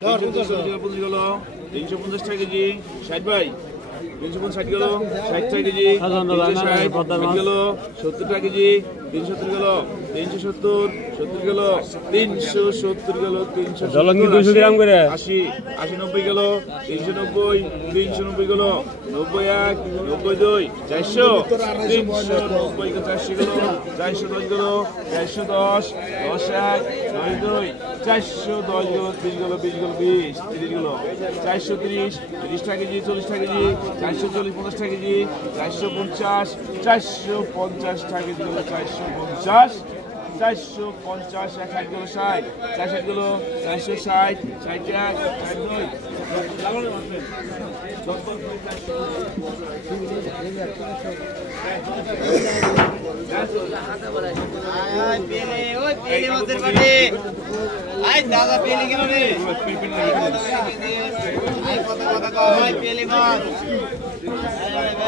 350 গেল 350 টাকা কেজি 60 ভাই 350 গেল 60 টাকা কেজি 360 গেল 70 টাকা কেজি 370 গেল 370 70 গেল 370 গেল 300 জলঙ্গি 200 গ্রাম করে 80 80 90 গেল 390 390 গেল 91 92 400 390 গেল 400 গেল 410 গেল 410 101 92 410 গেল 30 গেল 20 গেল 20 30 গেল 430 30 টাকা কেজি 40 টাকা কেজি 440 50 টাকা কেজি 450 450 টাকা কেজি 450 450 1 গেল 60 60 গেল 460 61 62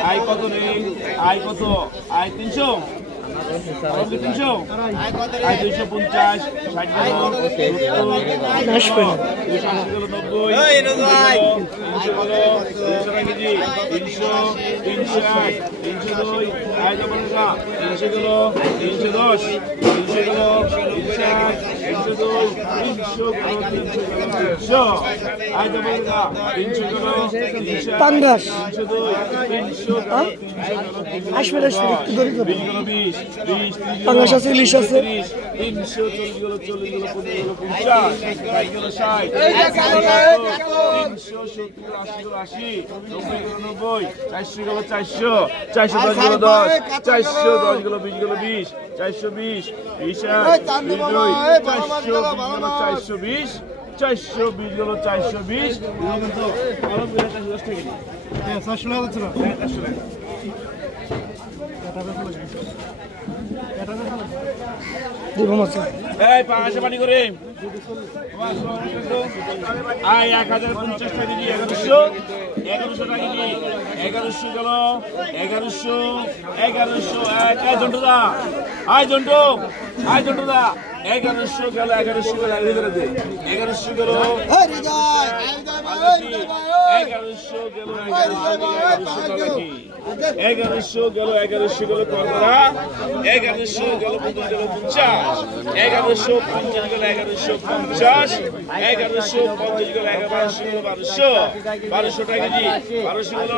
আই কত নেই আই কত আই 300 300 আই 250 60 পাঙ্গাস আছে, ইলিশ আছে। 340 গেল 40 গেল 50 গেল 50 60 গেল 60 370 গেল 80 গেল 80 90 গেল 90 400 গেল 400 410 গেল 10 410 গেল 20 420 20 420 420 গেল 420 এই পাশে পানি করে আয় 1050 টাকা কেজি 1100 টাকা কেজি 1100 গেল 1100 এক জন্টু দা আয় জন্টু দা 1100 গেল 1100 গেল 1100 গেল 1100 গেল 1100 গেল কররা 1100 গেল 50 গেল 50 1150 গেল 1150 1150 গেল 1200 টাকা কেজি 1200 গেল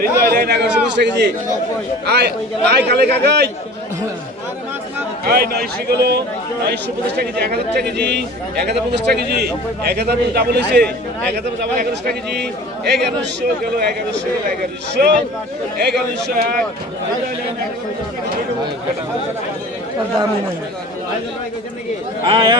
হৃদয় লাইন 1150 টাকা কেজি আয় কালে কাকাই আয় 900 গেল 950 টাকা কেজি 1000 টাকা কেজি 1050 টাকা কেজি 1000 ডাবল হইছে 1000 ডাবল 1100 টাকা কেজি 1100 গেল 1100 দামই নাই। আয়